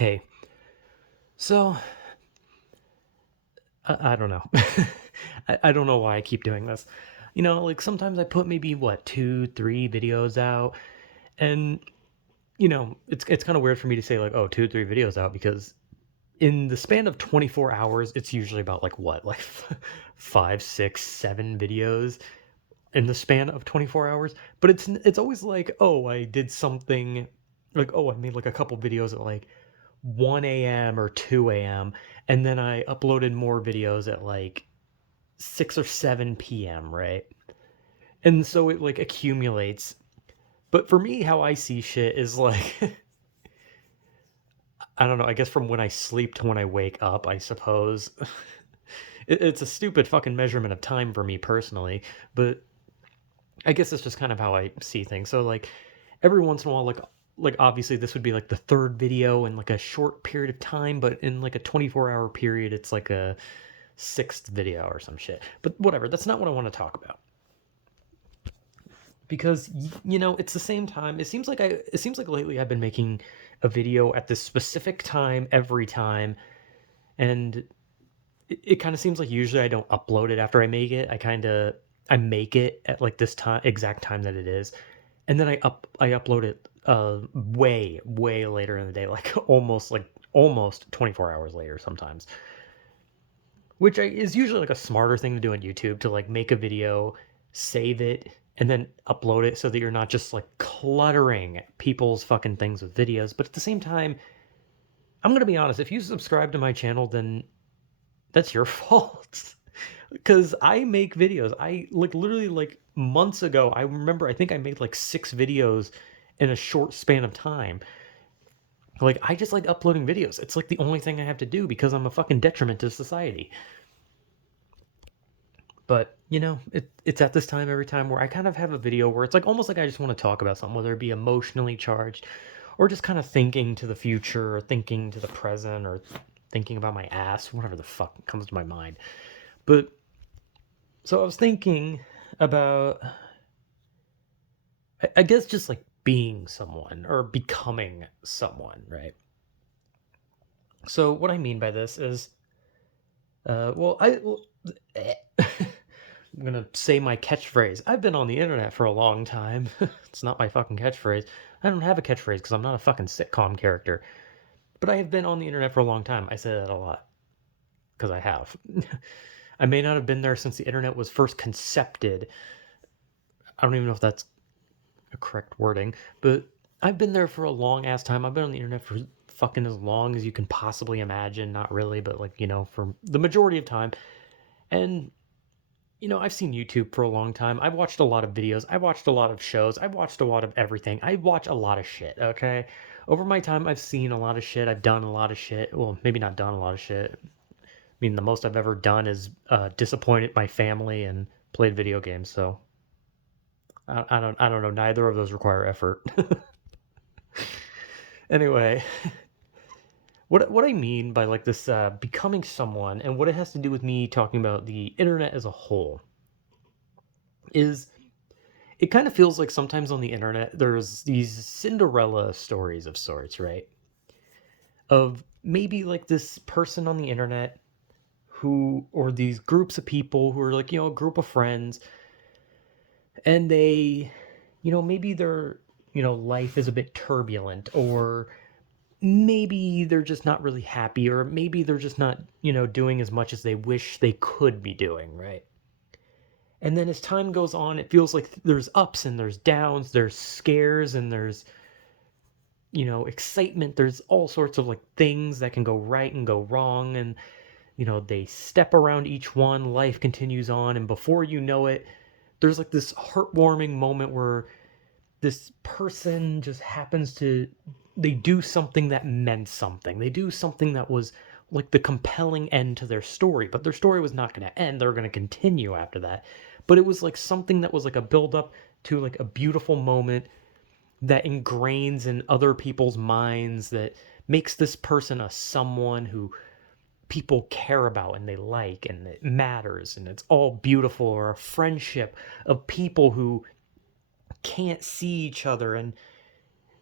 Hey, so I don't know. I don't know why I keep doing this. Like sometimes I put maybe what two, three videos out, and it's kind of weird for me to say like, oh, two, three videos out because in the span of 24 hours, it's usually about like what, like five, six, seven videos in the span of 24 hours. But it's always like, oh, I did something, like oh, I made like a couple videos at like 1 a.m. or 2 a.m. and then I uploaded more videos at like 6 or 7 p.m., right? And so it like accumulates. But for me, how I see shit is like, I don't know, I guess from when I sleep to when I wake up, I suppose. It's a stupid fucking measurement of time for me personally, but I guess it's just kind of how I see things. So like every once in a while, like obviously this would be like the third video in like a short period of time, but in like a 24-hour period, it's like a sixth video or some shit. But whatever, that's not what I want to talk about. Because it's the same time. It seems like lately I've been making a video at this specific time every time, and it kind of seems like usually I don't upload it after I make it. I make it at like this time exact time that it is, and then I upload it way later in the day, like almost 24 hours later sometimes, is usually like a smarter thing to do on YouTube, to like make a video, save it, and then upload it so that you're not just like cluttering people's fucking things with videos. But at the same time, I'm gonna be honest, if you subscribe to my channel, then that's your fault. Because I make videos. I like literally like months ago, I remember I think I made like six videos in a short span of time. Like I just like uploading videos. It's like the only thing I have to do because I'm a fucking detriment to society. But it's at this time every time where I kind of have a video where it's like almost like I just want to talk about something, whether it be emotionally charged or just kind of thinking to the future or thinking to the present or thinking about my ass, whatever the fuck comes to my mind. But so I was thinking about, I guess, just like being someone or becoming someone, right? So what I mean by this is, I'm gonna say my catchphrase. I've been on the internet for a long time. It's not my fucking catchphrase. I don't have a catchphrase because I'm not a fucking sitcom character. But I have been on the internet for a long time. I say that a lot because I have. I may not have been there since the internet was first concepted. I don't even know if that's a correct wording, but I've been there for a long ass time. I've been on the internet for fucking as long as you can possibly imagine. Not really, but like, for the majority of time. And I've seen YouTube for a long time. I've watched a lot of videos. I've watched a lot of shows. I've watched a lot of everything. I watch a lot of shit, okay? Over my time, I've seen a lot of shit. I've done a lot of shit. Well, maybe not done a lot of shit. I mean, the most I've ever done is disappointed my family and played video games. So I don't know. Neither of those require effort. Anyway, what I mean by like this becoming someone, and what it has to do with me talking about the internet as a whole, is it kind of feels like sometimes on the internet there's these Cinderella stories of sorts, right? Of maybe like this person on the internet who, or these groups of people who are like, a group of friends, and they, maybe their, life is a bit turbulent, or maybe they're just not really happy, or maybe they're just not, doing as much as they wish they could be doing, right? And then as time goes on, it feels like there's ups and there's downs, there's scares and there's, excitement. There's all sorts of like things that can go right and go wrong. And, they step around each one, life continues on. And before you know it, there's like this heartwarming moment where this person just happens to, they do something that meant something. They do something that was like the compelling end to their story, but their story was not going to end. They're going to continue after that. But it was like something that was like a build up to like a beautiful moment that ingrains in other people's minds, that makes this person a someone who people care about and they like and it matters and it's all beautiful, or a friendship of people who can't see each other and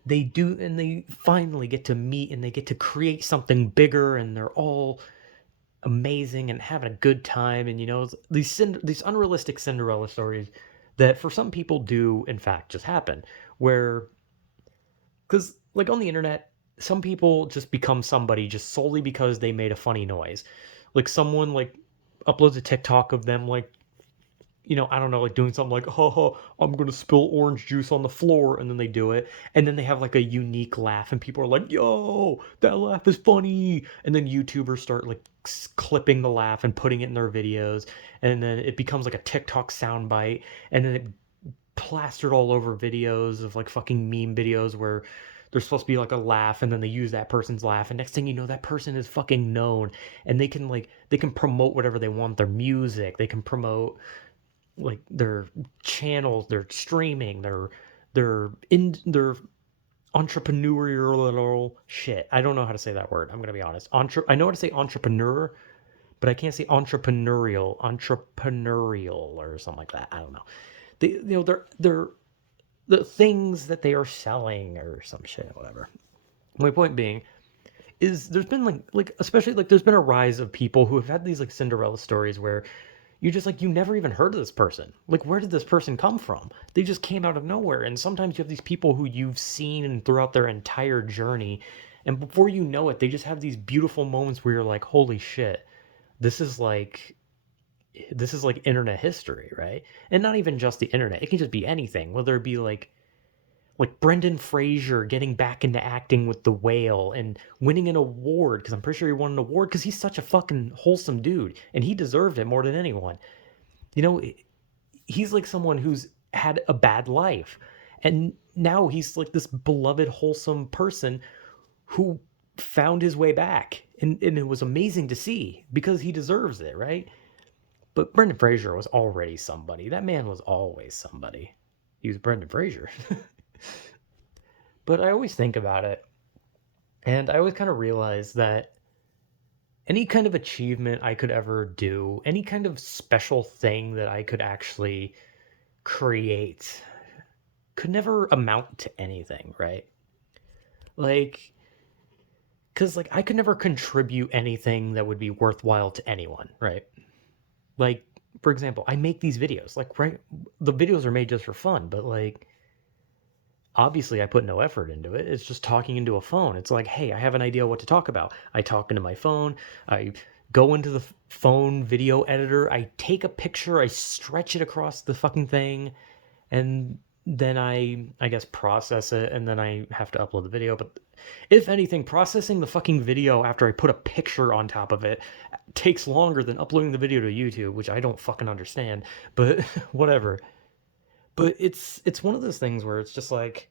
they do, and they finally get to meet and they get to create something bigger, and they're all amazing and having a good time. And these unrealistic Cinderella stories that for some people do in fact just happen, where because like on the internet, some people just become somebody just solely because they made a funny noise. Like someone like uploads a TikTok of them like, I don't know, like doing something like, haha, I'm gonna spill orange juice on the floor, and then they do it, and then they have like a unique laugh, and people are like, yo, that laugh is funny, and then YouTubers start like clipping the laugh and putting it in their videos, and then it becomes like a TikTok soundbite, and then it plastered all over videos of like fucking meme videos where there's supposed to be like a laugh and then they use that person's laugh, and next thing you know that person is fucking known, and they can promote whatever they want, their music, they can promote like their channels, their streaming, their entrepreneurial shit. I don't know how to say that word. I'm gonna be honest. I know how to say entrepreneur, but I can't say entrepreneurial or something like that. I don't know. They're the things that they are selling or some shit, whatever. My point being is there's been like especially like there's been a rise of people who have had these like Cinderella stories where you just like you never even heard of this person. Like where did this person come from? They just came out of nowhere. And sometimes you have these people who you've seen throughout their entire journey, and before you know it, they just have these beautiful moments where you're like, "Holy shit. This is like internet history," right? And not even just the internet. It can just be anything, whether it be like Brendan Fraser getting back into acting with The Whale and winning an award, because I'm pretty sure he won an award because he's such a fucking wholesome dude and he deserved it more than anyone. You know, he's like someone who's had a bad life, and now he's like this beloved, wholesome person who found his way back. And it was amazing to see because he deserves it, right? But Brendan Fraser was already somebody. That man was always somebody. He was Brendan Fraser. But I always think about it, and I always kind of realize that any kind of achievement I could ever do, any kind of special thing that I could actually create, could never amount to anything, right? Like, because like I could never contribute anything that would be worthwhile to anyone, right? Like, for example, I make these videos, like, right? The videos are made just for fun, but like, obviously I put no effort into it. It's just talking into a phone. It's like, hey, I have an idea what to talk about. I talk into my phone. I go into the phone video editor. I take a picture. I stretch it across the fucking thing, and then I guess process it, and then I have to upload the video. But if anything, processing the fucking video after I put a picture on top of it takes longer than uploading the video to YouTube, which I don't fucking understand. But whatever. But it's one of those things where it's just like,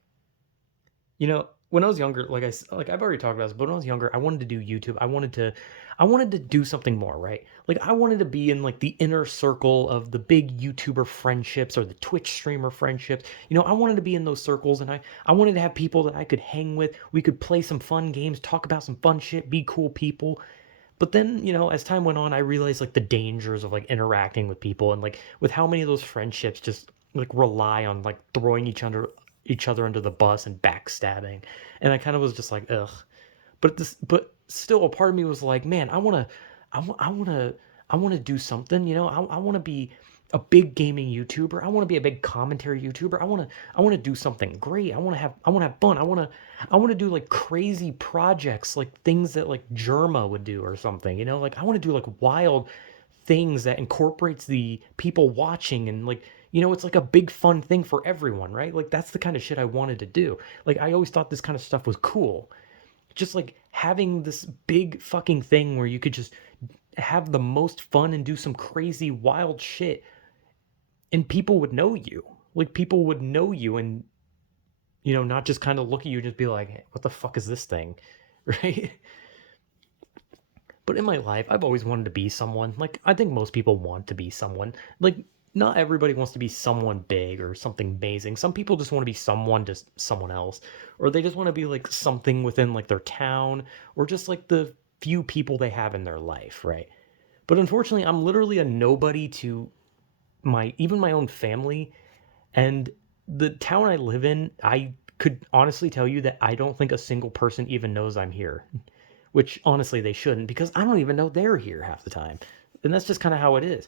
when I was younger, like I've already talked about this, but when I was younger, I wanted to do YouTube. I wanted to do something more, right? Like I wanted to be in like the inner circle of the big YouTuber friendships or the Twitch streamer friendships. I wanted to be in those circles, and I wanted to have people that I could hang with. We could play some fun games, talk about some fun shit, be cool people. But then, as time went on, I realized like the dangers of like interacting with people, and like with how many of those friendships just like rely on like throwing each other under the bus and backstabbing. And I kind of was just like, ugh. But still a part of me was like, man, I want to do something, I want to be a big gaming YouTuber. I want to be a big commentary YouTuber. I want to do something great. I want to have fun. I want to do like crazy projects, like things that like Germa would do or something, like I want to do like wild things that incorporates the people watching, and like, it's like a big fun thing for everyone, right? Like that's the kind of shit I wanted to do. Like I always thought this kind of stuff was cool. Just like having this big fucking thing where you could just have the most fun and do some crazy wild shit, and people would know you. Like people would know you, and not just kind of look at you and just be like, hey, what the fuck is this thing? Right? But in my life, I've always wanted to be someone. Like, I think most people want to be someone. Like, not everybody wants to be someone big or something amazing. Some people just want to be someone to someone else. Or they just want to be, like, something within, like, their town. Or just, like, the few people they have in their life, right? But unfortunately, I'm literally a nobody to even my own family. And the town I live in, I could honestly tell you that I don't think a single person even knows I'm here, which honestly they shouldn't, because I don't even know they're here half the time. And that's just kind of how it is.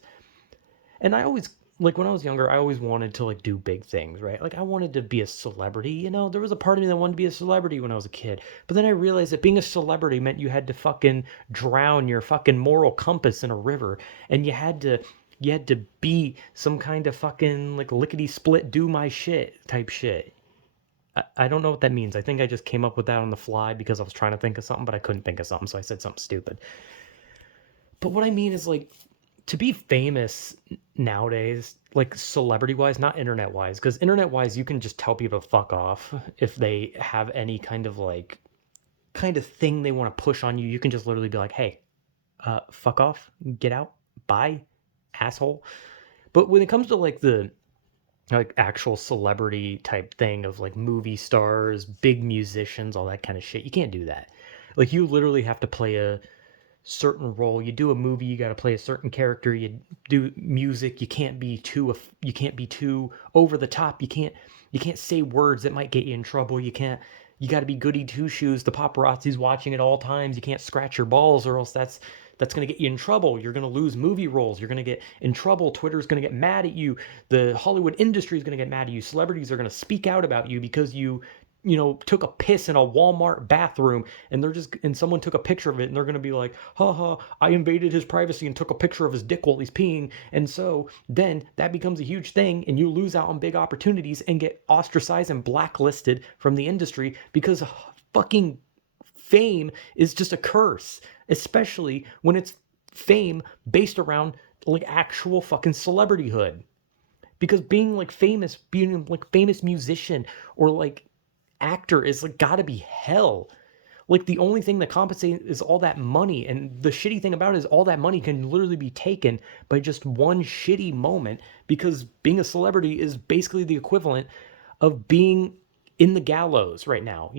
And I always, like, when I was younger, I always wanted to like do big things, right? Like I wanted to be a celebrity, there was a part of me that wanted to be a celebrity when I was a kid. But then I realized that being a celebrity meant you had to fucking drown your fucking moral compass in a river, and you had to be some kind of fucking like lickety split do my shit type shit. I don't know what that means. I think I just came up with that on the fly because I was trying to think of something, but I couldn't think of something, so I said something stupid. But what I mean is, like, to be famous nowadays, like celebrity wise, not internet wise, because internet wise, you can just tell people to fuck off if they have any kind of thing they want to push on you. You can just literally be like, hey, fuck off, get out, bye, asshole. But when it comes to like the like actual celebrity type thing of like movie stars, big musicians, all that kind of shit, you can't do that. Like you literally have to play a certain role. You do a movie, you got to play a certain character. You do music, you can't be too over the top. You can't say words that might get you in trouble. You got to be goody two shoes. The paparazzi's watching at all times. You can't scratch your balls, or else that's going to get you in trouble. You're going to lose movie roles. You're going to get in trouble. Twitter's going to get mad at you. The Hollywood industry is going to get mad at you. Celebrities are going to speak out about you because took a piss in a Walmart bathroom, and someone took a picture of it, and they're going to be like, haha, I invaded his privacy and took a picture of his dick while he's peeing. And so then that becomes a huge thing, and you lose out on big opportunities and get ostracized and blacklisted from the industry because fucking fame is just a curse, especially when it's fame based around like actual fucking celebrityhood. Because being like famous musician or like actor is like gotta be hell. Like the only thing that compensates is all that money, and the shitty thing about it is all that money can literally be taken by just one shitty moment, because being a celebrity is basically the equivalent of being in the gallows right now.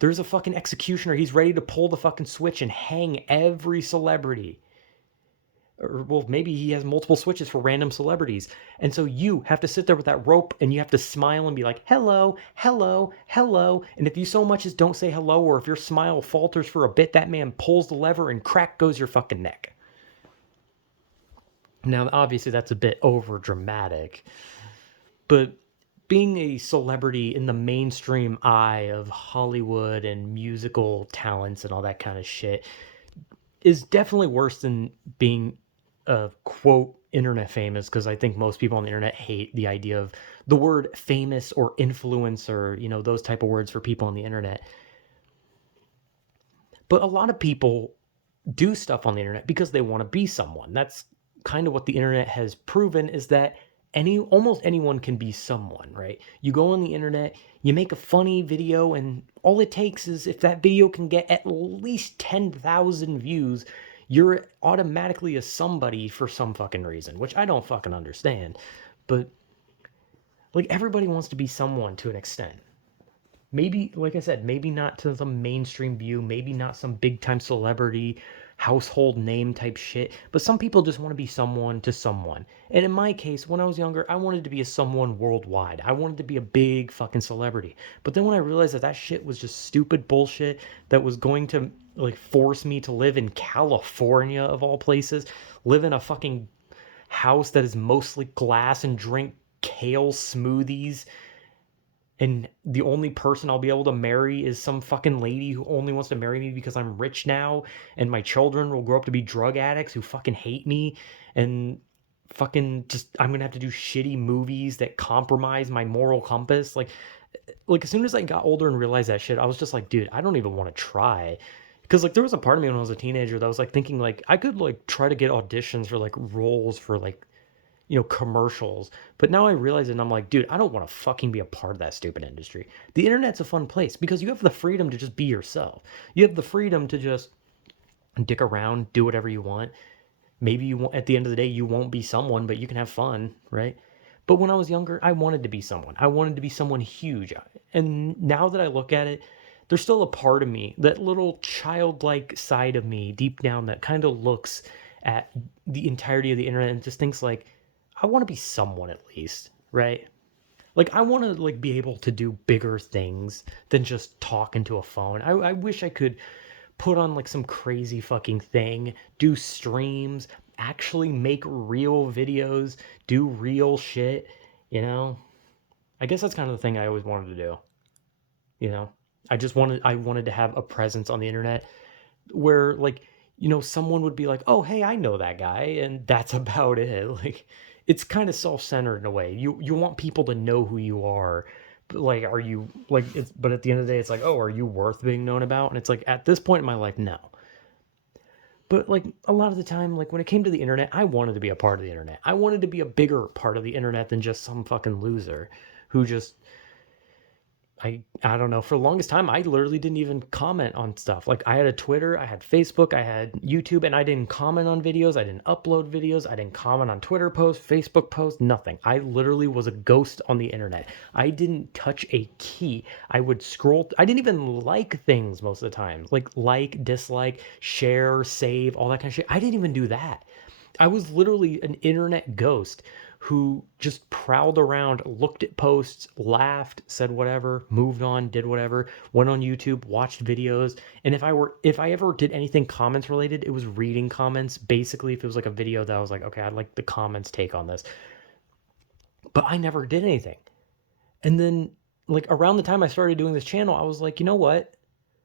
There's a fucking executioner, he's ready to pull the fucking switch and hang every celebrity. Or, well, maybe he has multiple switches for random celebrities. And so you have to sit there with that rope, and you have to smile and be like, hello, hello, hello. And if you so much as don't say hello, or if your smile falters for a bit, that man pulls the lever and crack goes your fucking neck. Now, obviously, that's a bit over dramatic, but being a celebrity in the mainstream eye of Hollywood and musical talents and all that kind of shit is definitely worse than being quote internet famous, because I think most people on the internet hate the idea of the word famous or influencer, those type of words for people on the internet. But a lot of people do stuff on the internet because they want to be someone. That's kind of what the internet has proven, is that almost anyone can be someone, right? You go on the internet, you make a funny video, and all it takes is if that video can get at least 10,000 views, you're automatically a somebody for some fucking reason, which I don't fucking understand. But like everybody wants to be someone to an extent. Maybe, like I said, maybe not to some mainstream view, maybe not some big time celebrity, household name type shit, but some people just want to be someone to someone. And in my case, when I was younger, I wanted to be a someone worldwide. I wanted to be a big fucking celebrity. But then when I realized that shit was just stupid bullshit that was going to like force me to live in California of all places, live in a fucking house that is mostly glass and drink kale smoothies, and the only person I'll be able to marry is some fucking lady who only wants to marry me because I'm rich now, and my children will grow up to be drug addicts who fucking hate me, and fucking just I'm gonna have to do shitty movies that compromise my moral compass. Like as soon as I got older and realized that shit, I was just like, dude, I don't even want to try. Because like there was a part of me when I was a teenager that was like thinking like I could like try to get auditions for like roles for like commercials. But now I realize it, and I'm like, dude, I don't want to fucking be a part of that stupid industry. The internet's a fun place because you have the freedom to just be yourself. You have the freedom to just dick around, do whatever you want. Maybe you won't, at the end of the day, you won't be someone, but you can have fun, right? But when I was younger, I wanted to be someone. I wanted to be someone huge. And now that I look at it, there's still a part of me, that little childlike side of me deep down, that kind of looks at the entirety of the internet and just thinks like, I want to be someone at least, right? Like, I want to like be able to do bigger things than just talk into a phone. I wish I could put on like some crazy fucking thing, do streams, actually make real videos, do real shit, you know? I guess that's kind of the thing I always wanted to do, you know? I wanted to have a presence on the internet where like, someone would be like, "Oh, hey, I know that guy," and that's about it. Like, it's kind of self-centered in a way. You want people to know who you are. But like, are you like it's but at the end of the day it's like, "Oh, are you worth being known about?" And it's like at this point in my life, no. But like a lot of the time, like when it came to the internet, I wanted to be a part of the internet. I wanted to be a bigger part of the internet than just some fucking loser who just I don't know. For the longest time, I literally didn't even comment on stuff. Like I had a Twitter, I had Facebook, I had YouTube, and I didn't comment on videos. I didn't upload videos. I didn't comment on Twitter posts, Facebook posts, nothing. I literally was a ghost on the internet. I didn't touch a key. I would scroll. I didn't even like things most of the time. Like, dislike, share, save, all that kind of shit. I didn't even do that. I was literally an internet ghost who just prowled around, looked at posts, laughed, said whatever, moved on, did whatever, went on YouTube, watched videos, and if I ever did anything comments related, it was reading comments. Basically, if it was like a video that I was like, okay, I'd like the comments take on this. But I never did anything. And then like around the time I started doing this channel, I was like, you know what?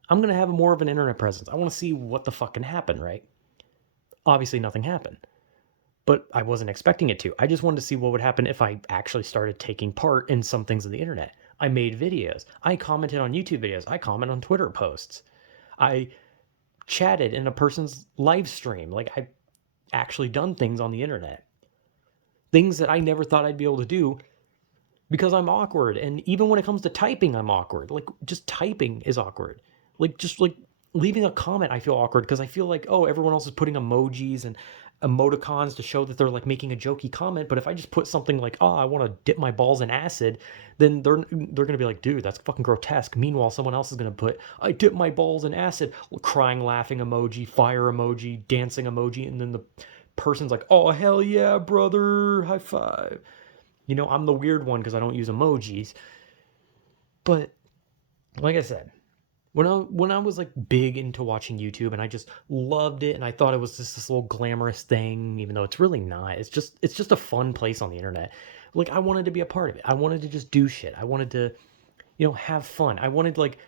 I'm gonna have more of an internet presence. I want to see what the fuck can happen, right? Obviously nothing happened. But I wasn't expecting it to. I just wanted to see what would happen if I actually started taking part in some things on the internet. I made videos. I commented on YouTube videos. I comment on Twitter posts. I chatted in a person's live stream. Like I actually done things on the internet. Things that I never thought I'd be able to do because I'm awkward. And even when it comes to typing, I'm awkward. Like just typing is awkward. Just leaving a comment, I feel awkward because I feel like, oh, everyone else is putting emojis and emoticons to show that they're like making a jokey comment. But if I just put something like, oh, I want to dip my balls in acid, then they're gonna be like, dude, that's fucking grotesque. Meanwhile, someone else is gonna put, I dip my balls in acid, crying, laughing emoji, fire emoji, dancing emoji, and then the person's like, oh hell yeah, brother, high five. I'm the weird one because I don't use emojis. But like I said, when I was like big into watching YouTube and I just loved it and I thought it was just this little glamorous thing, even though it's really not. It's just a fun place on the internet. Like I wanted to be a part of it. I wanted to just do shit. I wanted to, have fun. I wanted like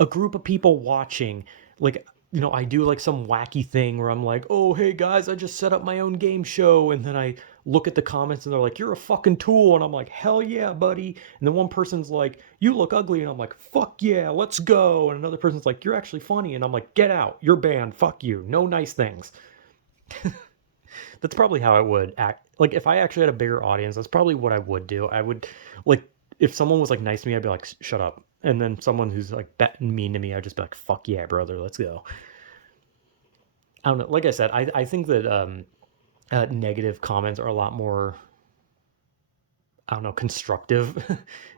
a group of people watching. Like, I do like some wacky thing where I'm like, oh, hey guys, I just set up my own game show. And then I look at the comments and they're like, you're a fucking tool. And I'm like, hell yeah, buddy. And then one person's like, you look ugly. And I'm like, fuck yeah, let's go. And another person's like, you're actually funny. And I'm like, get out. You're banned. Fuck you. No nice things. That's probably how I would act. Like if I actually had a bigger audience, that's probably what I would do. I would like if someone was like nice to me, I'd be like, shut up. And then someone who's like mean to me, I'd just be like, fuck yeah, brother, let's go. I don't know. Like I said, I think that negative comments are a lot more, I don't know, constructive.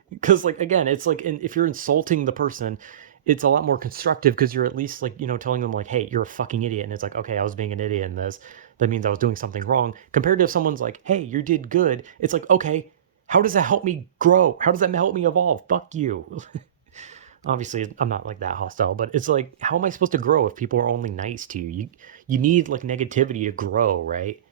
Because like again, it's like if you're insulting the person, it's a lot more constructive because you're at least like telling them like, hey, you're a fucking idiot, and it's like, okay, I was being an idiot in this. That means I was doing something wrong. Compared to if someone's like, hey, you did good, it's like, okay, how does that help me grow? How does that help me evolve? Fuck you. Obviously, I'm not like that hostile, but it's like, how am I supposed to grow if people are only nice to you? You need like negativity to grow, right?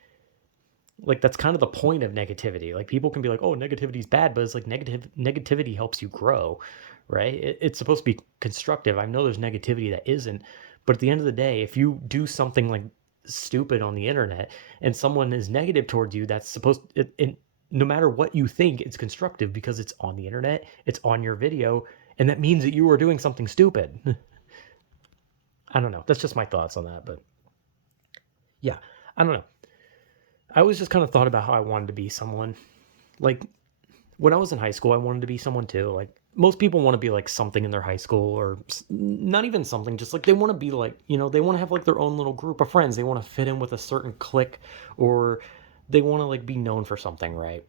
Like that's kind of the point of negativity. Like people can be like, oh, negativity is bad, but it's like negativity helps you grow, right? It's supposed to be constructive. I know there's negativity that isn't, but at the end of the day, if you do something like stupid on the internet and someone is negative towards you, that's supposed it no matter what you think, it's constructive because it's on the internet, it's on your video, and that means that you are doing something stupid. I don't know. That's just my thoughts on that, but yeah, I don't know. I always just kind of thought about how I wanted to be someone. Like when I was in high school, I wanted to be someone too. Like most people want to be like something in their high school or not even something, just like they want to be like, they want to have like their own little group of friends. They want to fit in with a certain clique or they want to like be known for something, right?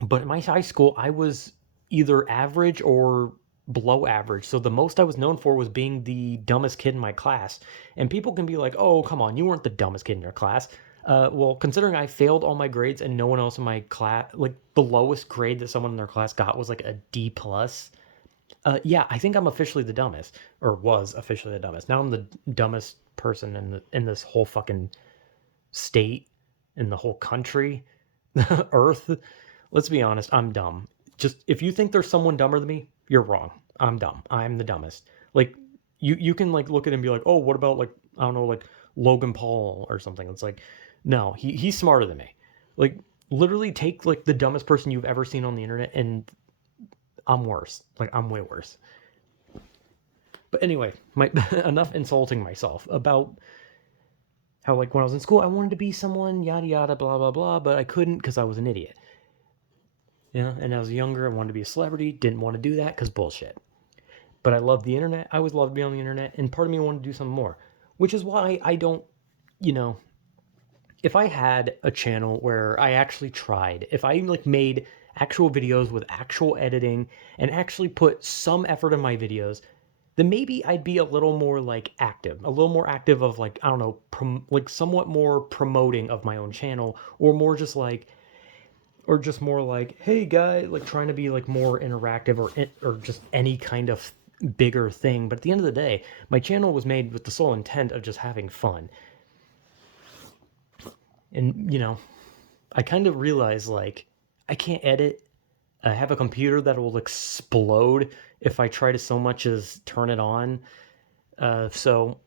But in my high school, I was either average or below average. So the most I was known for was being the dumbest kid in my class. And people can be like, oh, come on, you weren't the dumbest kid in your class. Well, considering I failed all my grades and no one else in my class, like the lowest grade that someone in their class got was like a D plus. Yeah, I think I'm officially the dumbest, or was officially the dumbest. Now I'm the dumbest person in this whole fucking state, in the whole country, Earth. Let's be honest, I'm dumb. Just if you think there's someone dumber than me, you're wrong. I'm dumb. I'm the dumbest. Like you can like look at him and be like, oh, what about like I don't know, like Logan Paul or something. It's like, no, he's smarter than me. Like literally take like the dumbest person you've ever seen on the internet and I'm worse. Like I'm way worse. But anyway, enough insulting myself about how like when I was in school I wanted to be someone, yada yada, blah blah blah, but I couldn't because I was an idiot. Yeah, and I was younger, I wanted to be a celebrity, didn't want to do that because bullshit. But I love the internet. I always loved being on the internet, and part of me wanted to do something more, which is why I don't, you know, if I had a channel where I actually tried, if I like made actual videos with actual editing and actually put some effort in my videos, then maybe I'd be a little more like active, a little more active of like, I don't know, like somewhat more promoting of my own channel, or more just like, or just more like, hey guy, like trying to be like more interactive, or just any kind of bigger thing. But at the end of the day, my channel was made with the sole intent of just having fun. And I kind of realized like I can't edit. I have a computer that will explode if I try to so much as turn it on. So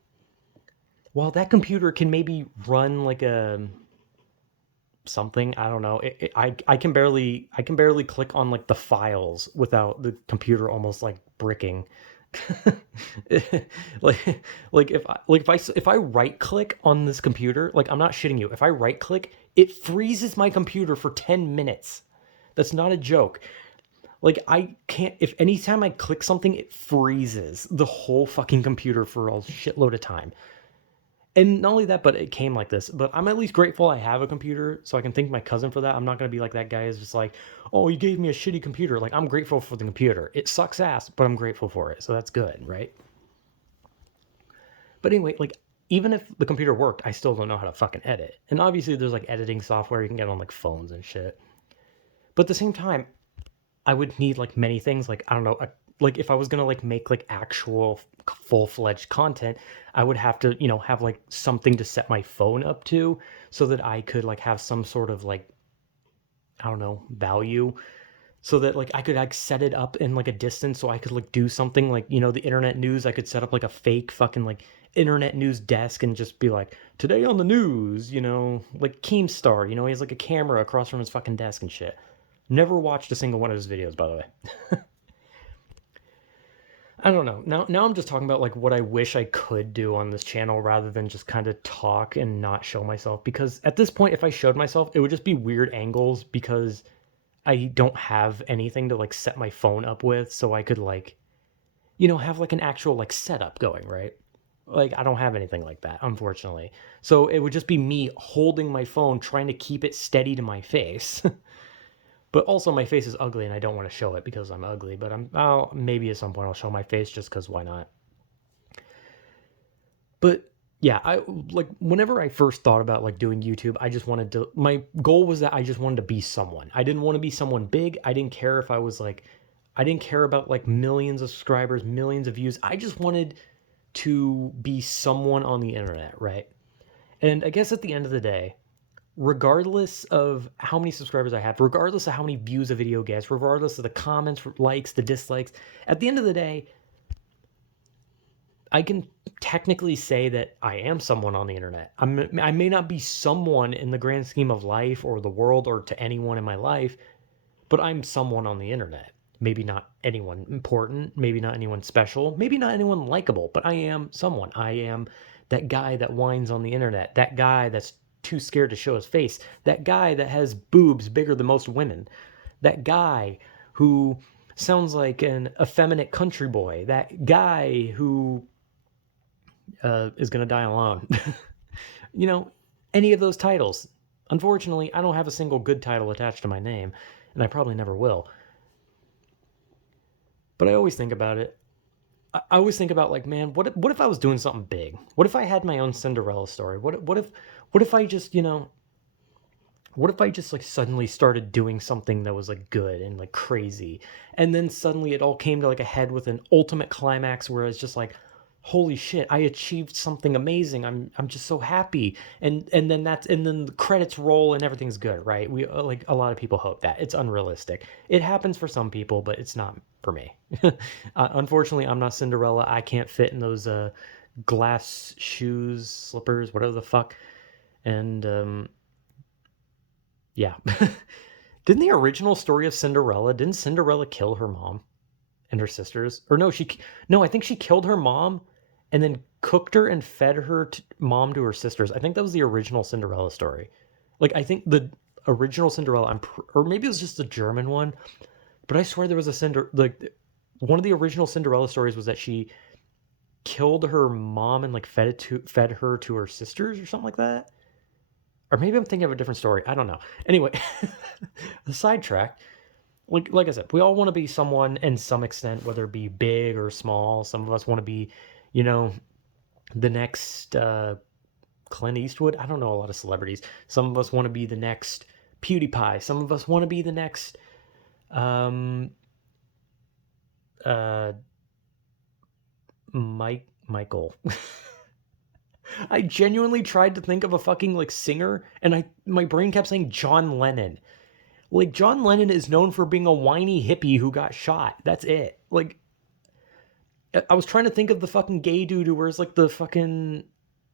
while that computer can maybe run like a something, I don't know, I can barely click on like the files without the computer almost like bricking. like if I right click on this computer, like I'm not shitting you, if I right click it freezes my computer for 10 minutes. That's not a joke. Like I can't, if anytime I click something it freezes the whole fucking computer for a shitload of time. And not only that, but it came like this. But I'm at least grateful I have a computer, so I can thank my cousin for that. I'm not gonna be like that guy is just like, oh, you gave me a shitty computer. Like I'm grateful for the computer. It sucks ass, but I'm grateful for it. So that's good, right? But anyway, like even if the computer worked, I still don't know how to fucking edit. And obviously there's like editing software you can get on like phones and shit. But at the same time, I would need like many things. Like I don't know, like if I was gonna like make like actual full-fledged content, I would have to have like something to set my phone up to, so that I could like have some sort of like I don't know value, so that like I could like set it up in like a distance, so I could like do something like the internet news. I could set up like a fake fucking like internet news desk and just be like, today on the news, like Keemstar, he has like a camera across from his fucking desk and shit. Never watched a single one of his videos, by the way. I don't know. Now I'm just talking about like what I wish I could do on this channel rather than just kind of talk and not show myself, because at this point if I showed myself it would just be weird angles, because I don't have anything to like set my phone up with so I could like have like an actual like setup going, right? Like I don't have anything like that, unfortunately. So it would just be me holding my phone trying to keep it steady to my face. But also my face is ugly and I don't want to show it because I'm ugly, but maybe at some point I'll show my face just cuz why not? But yeah, I like whenever I first thought about like doing YouTube, I just wanted to my goal was that I just wanted to be someone. I didn't want to be someone big. I didn't care if I was like I didn't care about like millions of subscribers, millions of views. I just wanted to be someone on the internet, right? And I guess at the end of the day, regardless of how many subscribers I have, regardless of how many views a video gets, regardless of the comments, likes, the dislikes, at the end of the day, I can technically say that I am someone on the internet. I may not be someone in the grand scheme of life or the world or to anyone in my life, but I'm someone on the internet. Maybe not anyone important, maybe not anyone special, maybe not anyone likable, but I am someone. I am that guy that whines on the internet, that guy that's too scared to show his face, that guy that has boobs bigger than most women, that guy who sounds like an effeminate country boy, that guy who is going to die alone. you know, any of those titles. Unfortunately, I don't have a single good title attached to my name, and I probably never will. But I always think about it. I always think about like, man, what if I was doing something big? What if I had my own Cinderella story? What if I just, what if I just like suddenly started doing something that was like good and like crazy, and then suddenly it all came to like a head with an ultimate climax where it's just like, holy shit, I achieved something amazing. I'm just so happy, and then the credits roll and everything's good, right? We like a lot of people hope that it's unrealistic. It happens for some people, but it's not for me. Unfortunately, I'm not Cinderella. I can't fit in those glass shoes, slippers, whatever the fuck, and yeah. Didn't the original story of Cinderella, didn't Cinderella kill her mom and her sisters? Or no, no, I think she killed her mom and then cooked her and fed her mom to her sisters. I think that was the original Cinderella story. Like I think the original Cinderella, or maybe it was just the German one, but I swear there was a like one of the original Cinderella stories was that she killed her mom and like fed her to her sisters or something like that. Or maybe I'm thinking of a different story. I don't know. Anyway, the sidetrack. Like I said, we all want to be someone in some extent, whether it be big or small. Some of us want to be, you know, the next Clint Eastwood. I don't know a lot of celebrities. Some of us want to be the next PewDiePie. Some of us want to be the next um uh Michael. I genuinely tried to think of a fucking like singer, and my brain kept saying John Lennon. Like John Lennon is known for being a whiny hippie who got shot. That's it. Like I was trying to think of the fucking gay dude who wears like the fucking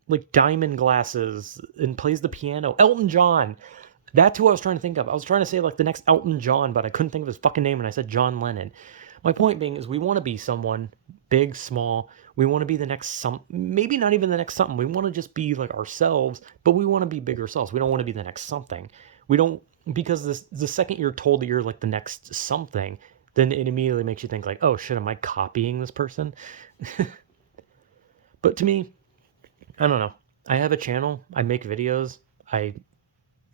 like diamond glasses and plays the piano. Elton John. That's who I was trying to think of. I was trying to say like the next Elton John, but I couldn't think of his fucking name, and I said John Lennon. My point being is we want to be someone big, small. We want to be the next maybe not even the next something. We want to just be like ourselves, but we want to be bigger selves. We don't want to be the next something. We don't, because the second you're told that you're like the next something, then it immediately makes you think like, oh shit, am I copying this person? But to me, I don't know. I have a channel. I make videos. I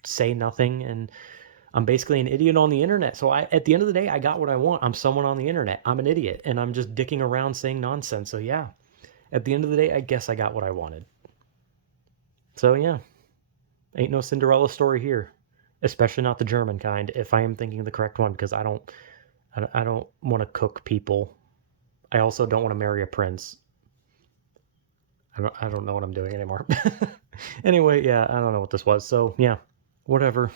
say nothing, and I'm basically an idiot on the internet. So at the end of the day, I got what I want. I'm someone on the internet. I'm an idiot, and I'm just dicking around saying nonsense. So yeah, at the end of the day, I guess I got what I wanted. So yeah, ain't no Cinderella story here, especially not the German kind. If I am thinking the correct one, because I don't want to cook people. I also don't want to marry a prince. I don't know what I'm doing anymore. Anyway, yeah, I don't know what this was. So yeah, whatever.